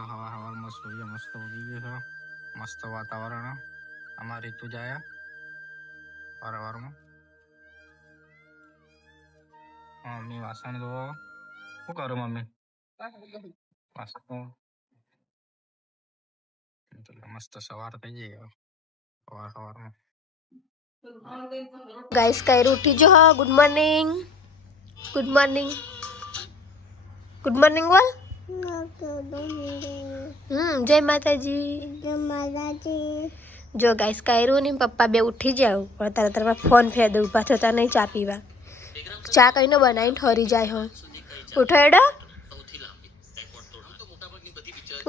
हवा हवा में सूर्य मस्त उगी गयो है। मस्त वातावरण आमा ऋतु जाया हवार में मम्मी वासन जो शू करो मम्मी वासन मस्त सवार थी जाए हवार हवार में। गाइस कायरू उठी जो हो। Good morning good morning good morning बोल। जय माता जी। जय माता जी। जो गाइस कायरू ने पप्पा बे उठी जाओ और तारा तारा फोन फेर दे पाछो ता नहीं चा पीवा चा कई न बनाई ठरी जाए हो। उठो एडो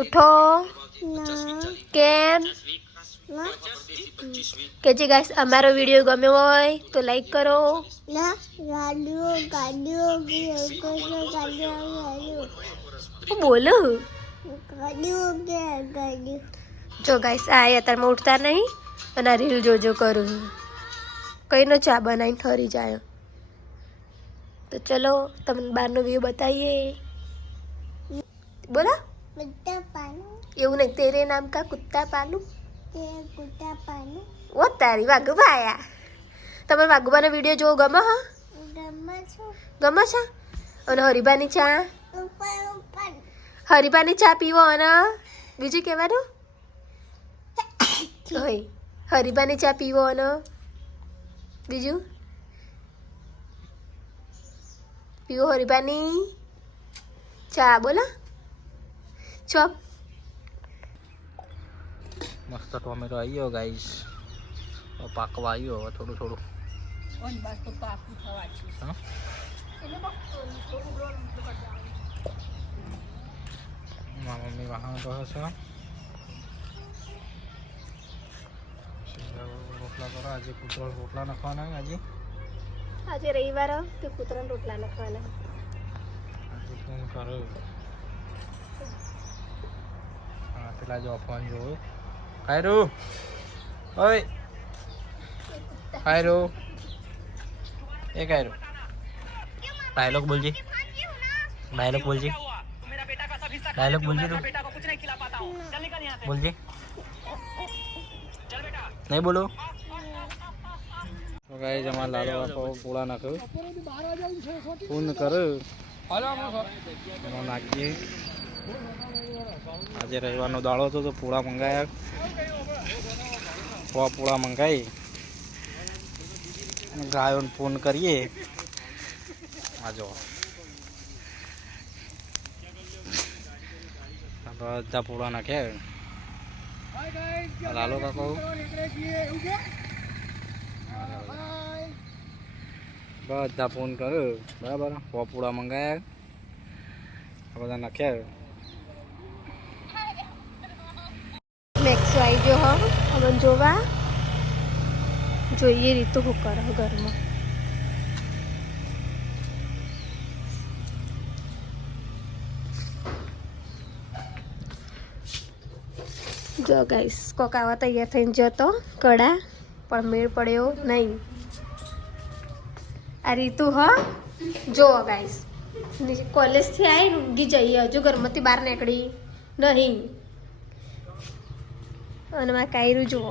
उठो केम के जी गाइस हमारो वीडियो गमे होय तो लाइक करो ना बोलो जो गाइस आए अतर में उठता नहीं અને રીલ જોજો કરું કઈ નો ચા બનાવીને ઠરી જાય तो चलो તમને બહારનો વ્યૂ बताइए। बोला कुत्ता पालू એવું नहीं तेरे नाम का कुत्ता पालू कुत्ता पालू वो तारी वागुबाया તમે વાગુબાનો વિડિયો જો ગમે હ ગમે છે અને હરીબાની ચા હરીબાની ચા પીવો અને બીજું કહેવાનું હોય હરીબાની ચા પીવો અને બીજું પીવો હરીબાની ચા બોલા चुप मस्त टोमेटो आई हो गाइस और पाकवा आई हो थोड़ू थोड़ू मम्मी वहाँ तो है रोटला करो आज कुतरा रोटला नखवाना है आज रविवार तो कुतरा रोटला नखवाना आज फोन करो પેલા જો ફોન જો કાયરો ઓય કાયરો એ કાયરો डायलॉग बोल जी डायलॉग बोल जी डायलॉग बोल जी तू बोल जी नहीं बोलो तो गाइस हमारा लालो आपको पूरा नाखो फोन कर नाखिए आज रविवार नो दाड़ो तो पूरा मंगाया पूरा मंगाई गायों फोन करिए आज बधा पूरा नाखे लालो का कहू बधा फोन कर बराबर पूरा मंगाया बधा नाख्या नेक्स्ट आई जो हम हमन जोवा જોઈએ રીતુ હું કરે ઘરમાં જો ગાઈસ કોકાવા તૈયાર થઈને જતો કડા પણ મેળ પડ્યો નહીં આ રીતુ હ જો ગાઈસ કોલેજથી આવીને ઊંઘી જઈએ હજુ ઘરમાંથી બહાર નીકળી નહીં અને મારા કાયરું જુઓ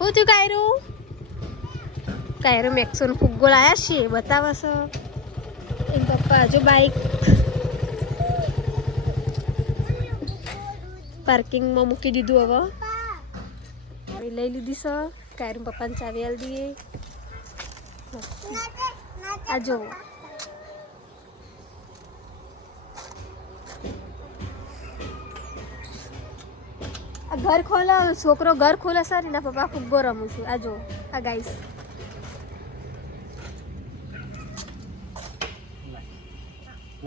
હું થયું કાયરું કાયરું મેક્સોનો ફુગ્ગો લાયા છીએ બતાવશ એમ પપ્પા હજુ બાઈક પાર્કિંગમાં મૂકી દીધું હવે લઈ લીધી છે કાયરું પપ્પાને ચાવી આલી દઈએ આ જો घर खोला छोकरो घर खोला सर ना पप्पा फुग्गो रमू छू आ जो आ गाइस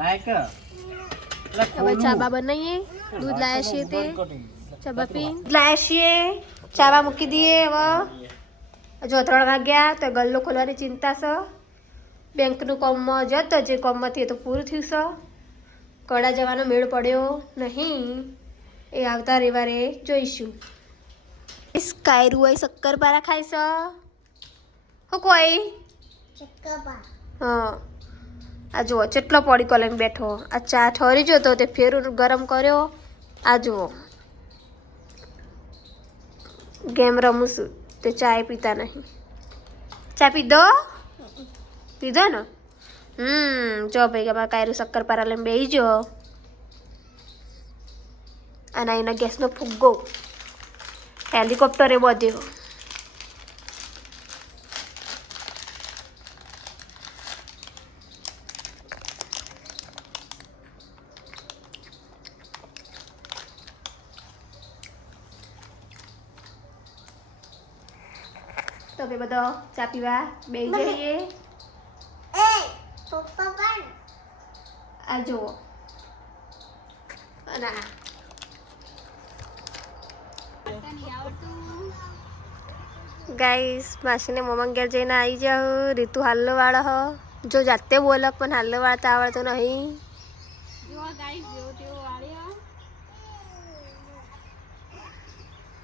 लाइक હવે ચાબા બનાવીએ દૂધ લાયા છીએ તે ચાબા પી લાયા છીએ ચાબા મૂકી દઈએ હવે જો 3 વાગ્યા તો ગલ્લો ખોલવાની ચિંતા છે બેંકનું કામમાં જતો જે કામમાંથી તો પૂરું થયું છે કડા જવાનો મેળ પડ્યો નહીં એ આવતા રવિવારે જોઈશું કાયરું હોય શક્કરપારા ખાય છે હો કોઈ શક્કરપારા હા આ જુઓ કેટલો પડીકો લઈને બેઠો. આ ચા ઠરી ગયો તો તે ફેરું ગરમ કર્યો. આ જુઓ ગેમ રમું છું તે ચાય પીતા નહીં. ચા પીધો પીધો ને? જો ભાઈ અમારે કાયરું શક્કરપારા લઈને બેસી ગયો. અને એના ગેસનો ફુગ્ગો હેલિકોપ્ટરે બધ્યો. તો બે બધો ચા પીવા બેસી જઈએ. આ જુઓ અને ગાઈસ માસીને મમ્મા ઘેર જઈને આવી જાઉં. રીતુ હાલ્લો વાળો હો. જો જાતે બોલક પણ હાલ્લો વાળતા આવડતો નહીં.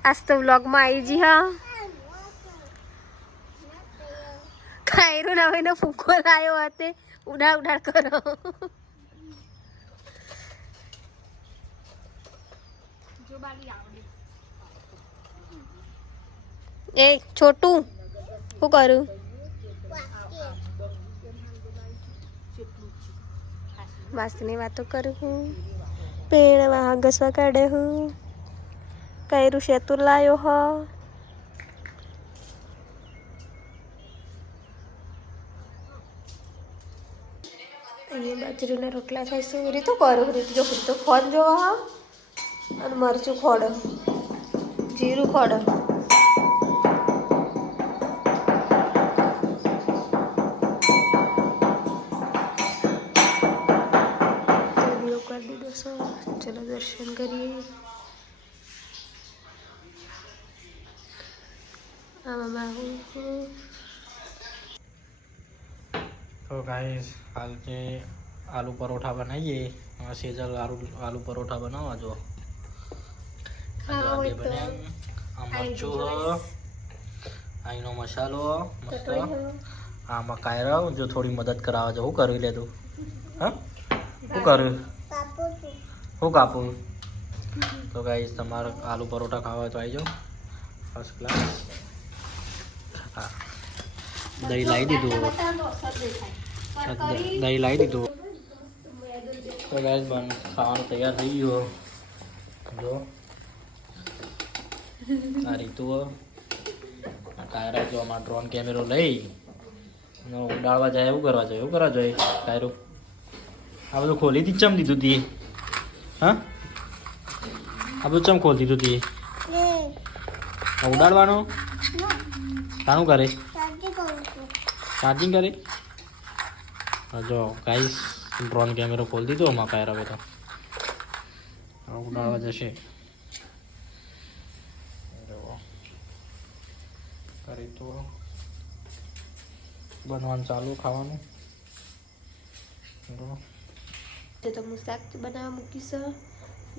આજ તો વ્લોગમાં આવી જી હા. ખાયરું ના ભાઈ ફૂકો લાયો હતે ઉડાડ ઉડાડ કરો. એ છોટું શું કરું? માસની વાતો કરું હું. પેણમાં ઘસવા કાઢે હું. કયરું શેતું લાયો હ. અહીંયા બાજરીના રોટલા ખાઈશું. રીતું કરું રીતુ જો રીતુ ફોન જોવો હા અને મરચું ખોડો જીરું ખોડો. કરી દીધો છો. ચલો દર્શન કરીએ. तो गाइस हाल के आलू परोठा बनाइए. सेजल आलू परोठा बनावा जो आगे बनाएंगे. मरचू आईनो मसालो मस्त. हाँ मकाई रहो जो थोड़ी मदद करावा जो कर ले तू. हाँ હું કરું હું કાપું. તો ગાઈસ તમારે આલુ પરોઠા ખાવા હોય તો આવી જાઓ ફર્સ્ટ ક્લાસ. હા દહીં લાવી દીધું. દહીં લાવી દીધું. તો ગાઈસ ખાવાનું તૈયાર થઈ ગયું. જો આ રીતુ કાયરા જો આમાં ડ્રોન કેમેરો લઈ ઉડાડવા જાય એવું કરવા જોઈએ કાયરું. આ બધું ખોલી દી ચમ દીધું તી. હા આ બધું ચમ ખોલી દીધું તી. ઉડાડવાનો શાનું કરે? ચાર્જિંગ કરે. જો ગાઈસ ડ્રોન કેમેરો ખોલી દીધો આમાં કાયરા હવે તો ઉડાડવા જશે. કરી તો બનવાનું ચાલુ ખાવાનું. તો હું શાક બનાવવા મૂકીશ.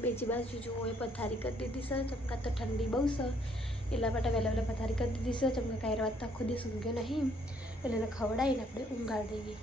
બીજી બાજુ જુઓ એ પથારી કરી દીધી છે. ચમકા તો ઠંડી બહુ છે એટલા માટે વહેલા પથારી કરી દીધી છે. ચમકા કાંઈ વાત આખો દિવસ ઊંઘ્યો નહીં એટલે એને ખવડાવીને આપણે ઊંઘાડી દઈએ.